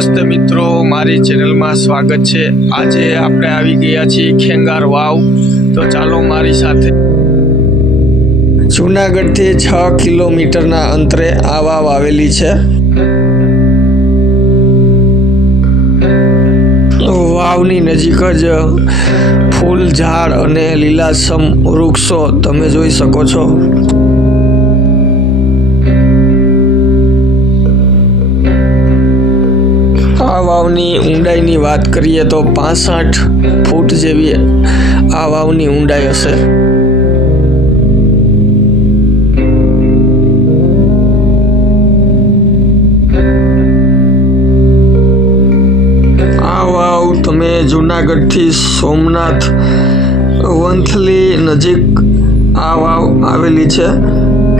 નમસ્તે મિત્રો, મારી ચેનલમાં સ્વાગત છે। આજે આપણે આવી ગયા છીએ ખેંગાર વાવ। તો ચાલો મારી સાથે। જૂનાગઢથી 6 કિલોમીટરના અંતરે આ વાવ આવેલી છે। વાવની નજીક જ ફૂલ ઝાડ અને લીલાછમ વૃક્ષો તમે જોઈ શકો છો। આ વાવની ઊંડાઈની વાત કરીએ તો 65 ફૂટ જેવી આ વાવની ઊંડાઈ હશે। આ વાવ તમે જૂનાગઢથી સોમનાથ વંથલી નજીક આ વાવ આવેલી છે।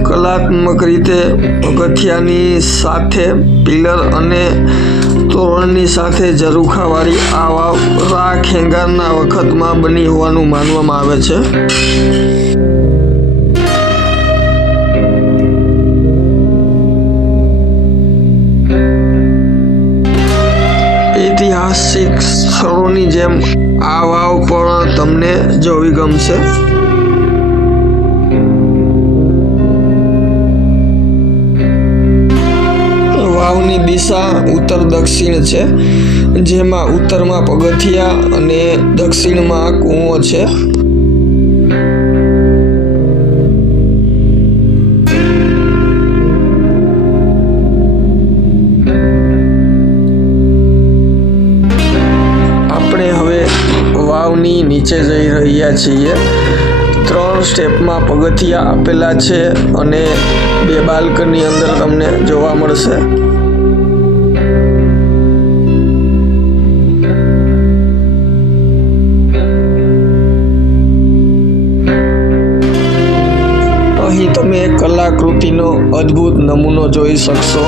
કલાત્મક રીતે પગથિયાની સાથે પિલર અને તોરણની સાથે ઝરૂખાવાળી આ વાવ રા ખેંગારના વખતમાં બની હોવાનું માનવામાં આવે છે। ઐતિહાસિક સ્થળોની જેમ આ વાવ પણ તમને જોવી ગમશે। વાવની દિશા ઉત્તર દક્ષિણ છે, જેમાં ઉત્તરમાં પગથિયા અને દક્ષિણમાં કૂવો છે। આપણે હવે વાવની નીચે જઈ રહ્યા છીએ। 3 સ્ટેપમાં પગથિયા આપેલા છે અને 2 બાલ્કની અંદર તમને જોવા મળશે। અહીં તમે કલાકૃતિનો અદ્ભુત નમૂનો જોઈ શકશો।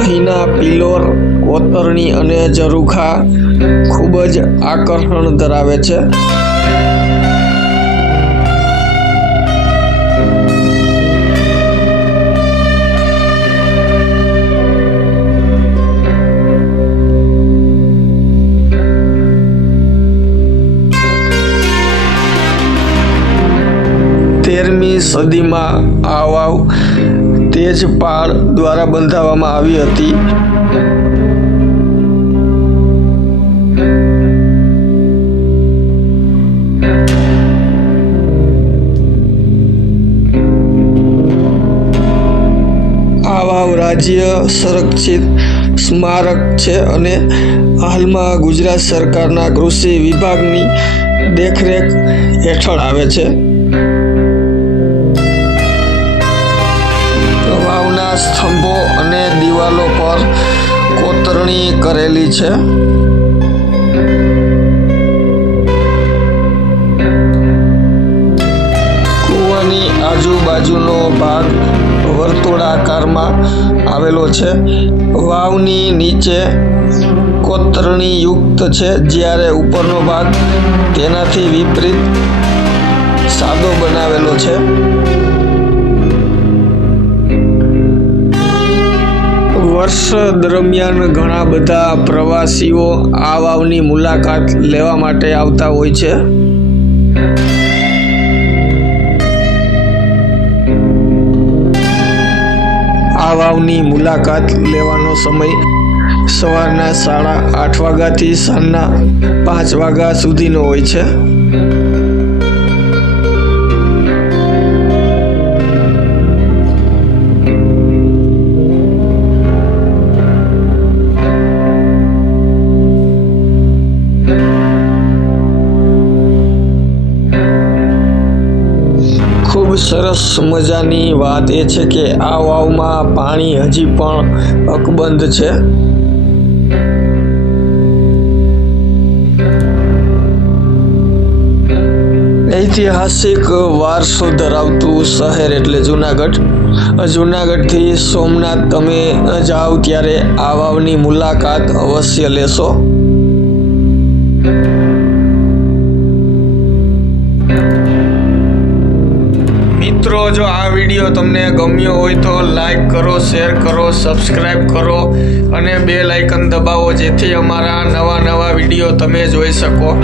અહીંના પિલોર, કોતરણી અને ઝરૂખા ખૂબ જ આકર્ષણ ધરાવે છે। સદીમાં આ વાવ તેજપાળ દ્વારા બંધાવવામાં આવી હતી। આ વાવ રાજ્ય સંરક્ષિત સ્મારક છે અને હાલમાં ગુજરાત સરકારના કૃષિ વિભાગની દેખરેખ હેઠળ આવે છે। સ્તંભો અને દિવાલો પર કોતરણી કરેલી છે। કૂવાની આજુબાજુનો ભાગ વર્તુળાકારમાં આવેલો છે। વાવની નીચે કોતરણી યુક્ત છે, જ્યારે ઉપરનો ભાગ તેનાથી વિપરીત સાદો બનાવેલો છે। વર્ષ દરમિયાન ઘણા બધા પ્રવાસીઓ આ વાવની મુલાકાત લેવા માટે આવતા હોય છે। આ વાવની મુલાકાત લેવાનો સમય સવારના 8:30 વાગ્યાથી સાંજના 5 વાગ્યા સુધીનો હોય છે। ખૂબ સરસ મજાની વાત એ છે કે આ વાવમાં પાણી હજી પણ અકબંધ છે। ઐતિહાસિક વારસો ધરાવતું શહેર એટલે જૂનાગઢ। જૂનાગઢથી સોમનાથ તમે જાઓ ત્યારે આ વાવની મુલાકાત અવશ્ય લેશો। મિત્રો, જો આ વિડીયો તમને ગમ્યો હોય તો લાઈક કરો, શેર કરો, સબસ્ક્રાઈબ કરો અને બેલ આઇકન દબાવો, જેથી અમારા નવા વિડીયો તમે જોઈ શકો.